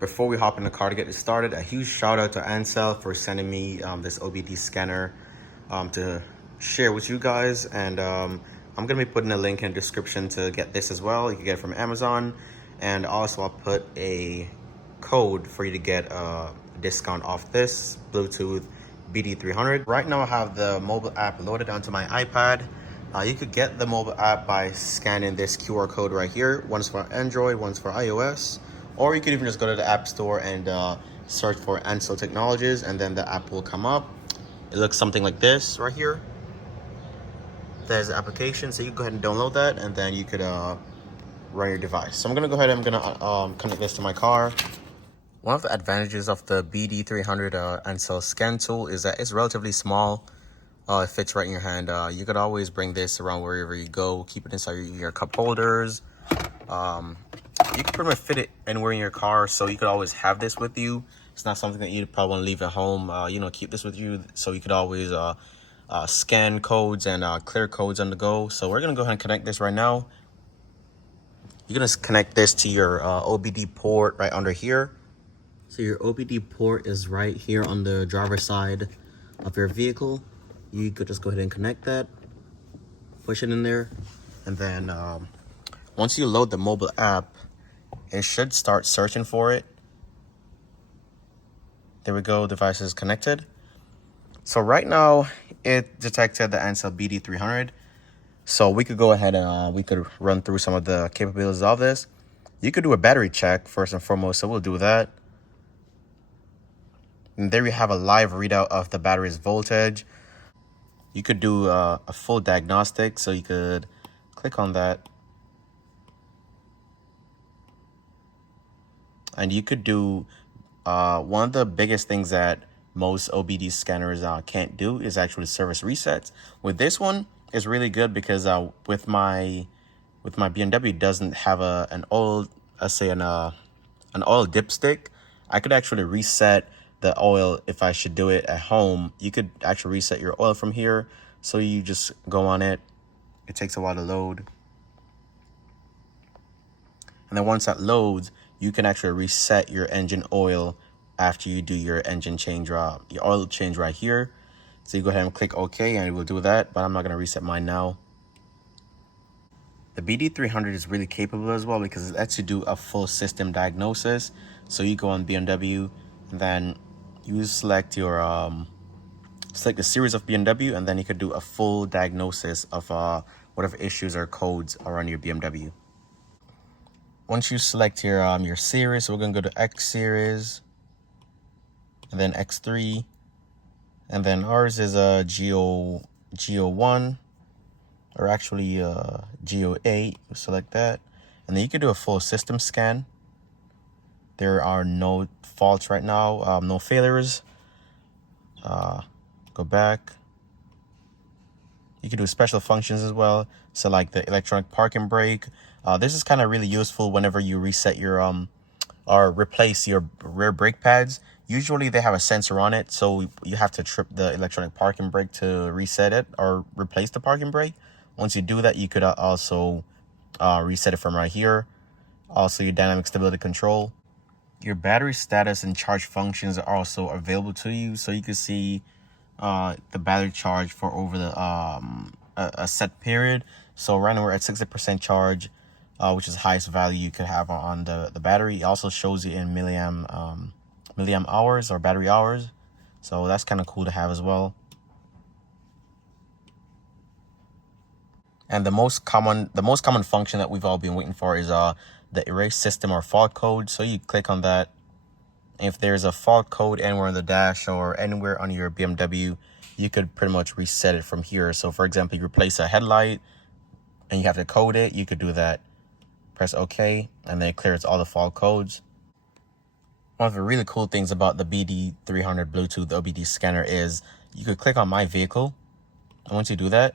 Before we hop in the car to get this started, a huge shout out to Ansel for sending me this OBD scanner to share with you guys. And I'm going to be putting a link in the description to get this as well. You can get it from Amazon. And also I'll put a code for you to get a discount off this Bluetooth BD300. Right now I have the mobile app loaded onto my iPad. You could get the mobile app by scanning this QR code right here. One's for Android, one's for iOS. Or you could even just go to the App Store and search for Ansel Technologies, and then the app will come up. It looks something like this right here. There's the application, so you can go ahead and download that, and then you could run your device. So I'm gonna go ahead and I'm gonna connect this to my car. One of the advantages of the BD300 Ansel scan tool is that it's relatively small. It fits right in your hand. You could always bring this around wherever you go. Keep it inside your cup holders. You can pretty much fit it anywhere in your car, so you could always have this with you. It's not something that you'd probably want to leave at home. Keep this with you, so you could always scan codes and clear codes on the go. So we're gonna go ahead and connect this right now. You're gonna connect this to your OBD port right under here. So your OBD port is right here on the driver's side of your vehicle. You could just go ahead and connect that, push it in there, and then once you load the mobile app, it should start searching for it. There we go, device is connected. So right now, it detected the Ansel BD300. So we could go ahead and we could run through some of the capabilities of this. You could do a battery check first and foremost, so we'll do that. And there we have a live readout of the battery's voltage. You could do a full diagnostic, so you could click on that. And you could do one of the biggest things that most OBD scanners can't do is actually service resets. With this one, it's really good because with my BMW, it doesn't have an oil, let's say an oil dipstick. I could actually reset the oil if I should do it at home. You could actually reset your oil from here. So you just go on it. It takes a while to load. And then once that loads, you can actually reset your engine oil after you do your engine change, your oil change right here. So you go ahead and click OK, and it will do that, but I'm not gonna reset mine now. The BD300 is really capable as well because it lets you do a full system diagnosis. So you go on BMW, and then you select your select the series of BMW, and then you could do a full diagnosis of whatever issues or codes are on your BMW. Once you select your series, so we're gonna go to X series, and then X3, and then ours is a G01, or actually G08. Select that, and then you can do a full system scan. There are no faults right now, no failures. Go back. You can do special functions as well. So like the electronic parking brake. This is kind of really useful whenever you reset your or replace your rear brake pads. Usually they have a sensor on it, so you have to trip the electronic parking brake to reset it or replace the parking brake. Once you do that, you could also reset it from right here. Also your dynamic stability control. Your battery status and charge functions are also available to you, so you can see the battery charge for over the a set period. So right now we're at 60% charge, which is the highest value you could have on the battery. It also shows you in milliamp hours or battery hours, so that's kind of cool to have as well. And the most common function that we've all been waiting for is the erase system or fault code. So you click on that. If there's a fault code anywhere on the dash or anywhere on your BMW, you could pretty much reset it from here. So for example, you replace a headlight and you have to code it, you could do that. Press OK, and then it clears all the fault codes. One of the really cool things about the BD300 Bluetooth OBD scanner is you could click on my vehicle, and once you do that,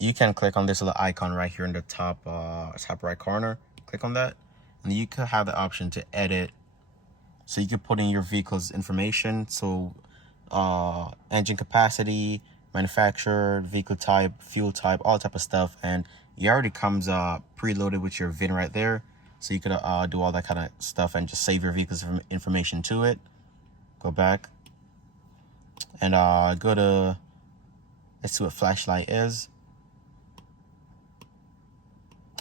you can click on this little icon right here in the top right corner. Click on that, and you could have the option to edit. So you can put in your vehicle's information, so engine capacity, manufacturer, vehicle type, fuel type, all type of stuff, and it already comes preloaded with your VIN right there. So you could do all that kind of stuff and just save your vehicle's information to it. Go back and go to, let's see what flashlight is.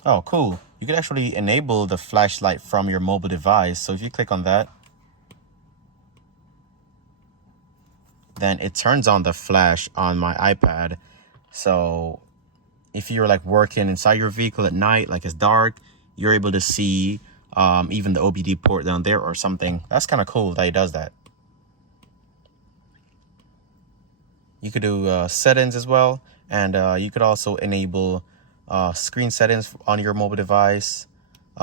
Oh, cool. You can actually enable the flashlight from your mobile device. So if you click on that, then it turns on the flash on my iPad. So if you're like working inside your vehicle at night, like it's dark, you're able to see even the OBD port down there or something. That's kind of cool that it does that. You could do settings as well. And you could also enable screen settings on your mobile device,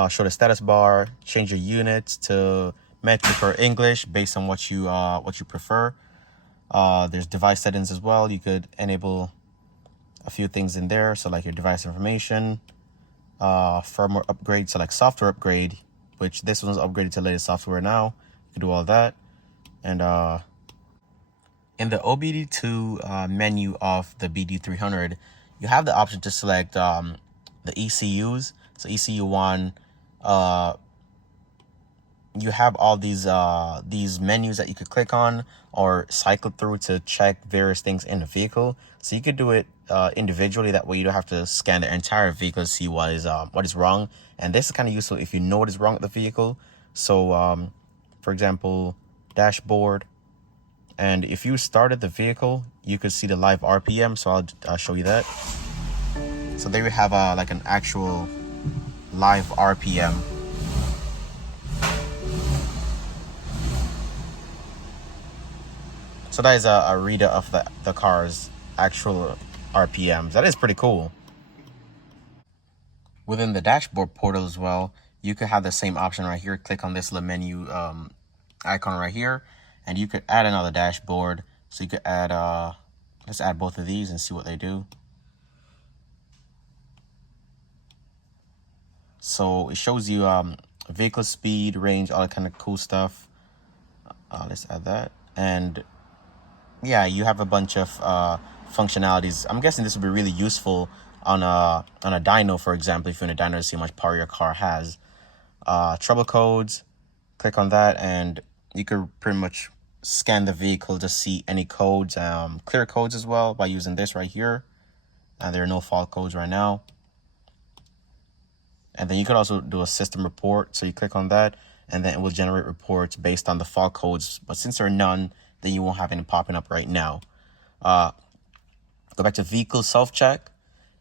show the status bar, change your units to metric or English based on what you prefer. There's device settings as well. You could enable a few things in there. So like your device information, firmware upgrade, so like software upgrade, which this one's upgraded to the latest software now. You can do all that. And in the OBD2 menu of the BD300, you have the option to select the ECUs. So ECU 1, you have all these menus that you could click on or cycle through to check various things in the vehicle. So you could do it individually. That way you don't have to scan the entire vehicle to see what is wrong. And this is kind of useful if you know what is wrong with the vehicle. So for example, dashboard. And if you started the vehicle, you could see the live RPM. So I'll show you that. So there we have like an actual live RPM. So that is a reader of the car's actual RPMs. That is pretty cool. Within the dashboard portal as well, you could have the same option right here. Click on this little menu icon right here, and you could add another dashboard. So you could add, let's add both of these and see what they do. So it shows you vehicle speed, range, all that kind of cool stuff. Let's add that. And yeah, you have a bunch of functionalities. I'm guessing this would be really useful on a dyno, for example, if you're in a dyno to see how much power your car has. Trouble codes, click on that, and you could pretty much scan the vehicle to see any codes, clear codes as well by using this right here. And there are no fault codes right now. And then you could also do a system report. So you click on that, and then it will generate reports based on the fault codes. But since there are none, then you won't have any popping up right now. Go back to vehicle self-check,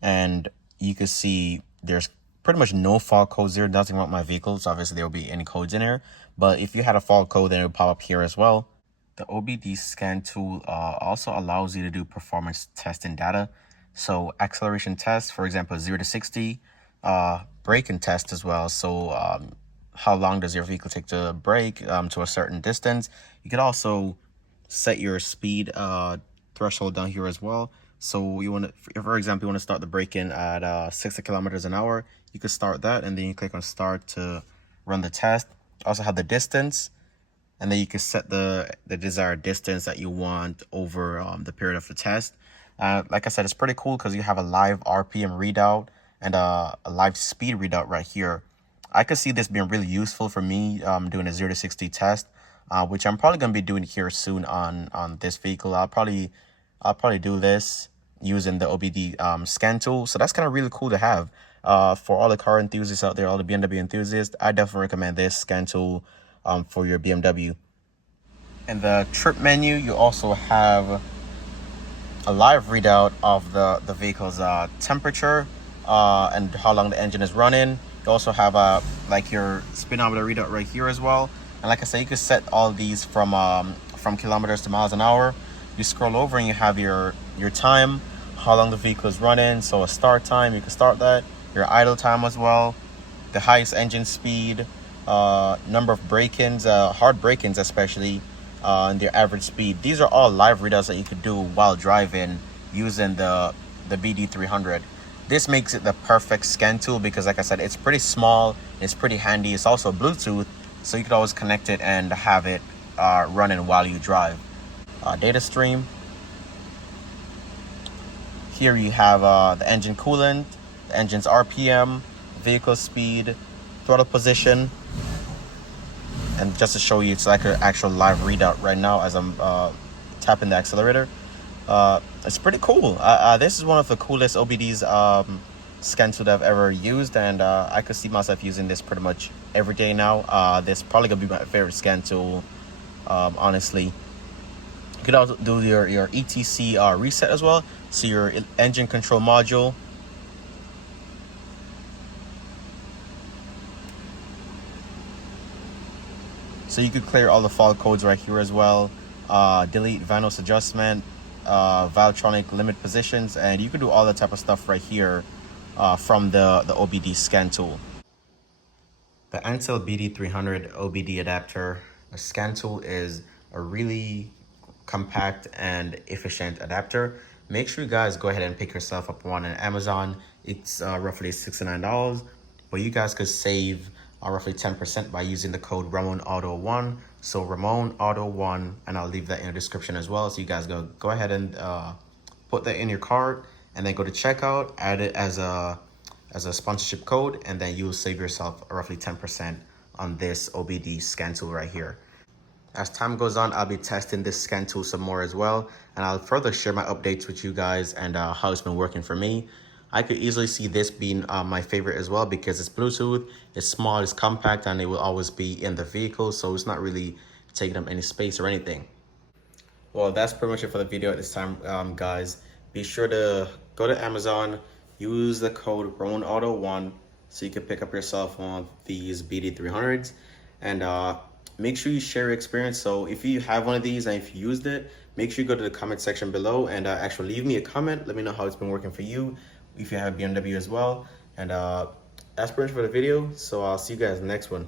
and you can see there's pretty much no fault codes there. Nothing wrong with my vehicle, so obviously there will be any codes in there. But if you had a fault code, then it will pop up here as well. The OBD scan tool also allows you to do performance testing data. So acceleration test, for example, 0 to 60, braking test as well. So how long does your vehicle take to brake to a certain distance? You could also set your speed threshold down here as well. So you want to, for example, you want to start the braking at 60 kilometers an hour. You could start that, and then you click on start to run the test. Also have the distance, and then you can set the desired distance that you want over the period of the test. Like I said, it's pretty cool because you have a live RPM readout and a live speed readout right here. I could see this being really useful for me doing a 0 to 60 test, which I'm probably going to be doing here soon on this vehicle. I'll probably do this using the OBD scan tool. So that's kind of really cool to have. For all the car enthusiasts out there, all the BMW enthusiasts, I definitely recommend this scan tool for your BMW. In the trip menu, you also have a live readout of the vehicle's temperature and how long the engine is running. You also have like your speedometer readout right here as well. And like I said, you can set all these from kilometers to miles an hour. You scroll over and you have your time, how long the vehicle is running. So a start time, you can start that. Your idle time as well, the highest engine speed, number of break-ins, hard break-ins especially, and their average speed. These are all live readouts that you could do while driving using the BD300. This makes it the perfect scan tool because, like I said, it's pretty small, it's pretty handy. It's also Bluetooth, so you could always connect it and have it running while you drive. Data stream. Here you have the engine coolant, the engine's RPM, vehicle speed, throttle position. And just to show you, it's like an actual live readout right now as I'm tapping the accelerator. It's pretty cool. This is one of the coolest OBD's scan tool that I've ever used, and I could see myself using this pretty much every day now. This is probably gonna be my favorite scan tool, honestly. You could also do your ETC reset as well. So your engine control module. So you could clear all the fault codes right here as well. Delete Vanos adjustment, Valtronic limit positions, and you could do all that type of stuff right here from the OBD scan tool. The Ansell BD300 OBD adapter scan tool is a really compact and efficient adapter. Make sure you guys go ahead and pick yourself up one on Amazon. It's roughly $69, but you guys could save roughly 10% by using the code Ramoneauto1. So Ramoneauto1, and I'll leave that in the description as well. So you guys go ahead and put that in your cart, and then go to checkout, add it as a sponsorship code, and then you'll save yourself roughly 10% on this OBD scan tool right here. As time goes on, I'll be testing this scan tool some more as well, and I'll further share my updates with you guys and how it's been working for me. I could easily see this being my favorite as well, because it's Bluetooth, it's small, it's compact, and it will always be in the vehicle, so it's not really taking up any space or anything. Well, that's pretty much it for the video at this time, guys. Be sure to go to Amazon, use the code Ramoneauto1 so you can pick up yourself one of these BD300s, and make sure you share your experience. So if you have one of these and if you used it, make sure you go to the comment section below and actually leave me a comment. Let me know how it's been working for you, if you have BMW as well. And that's pretty much for the video, so I'll see you guys in the next one.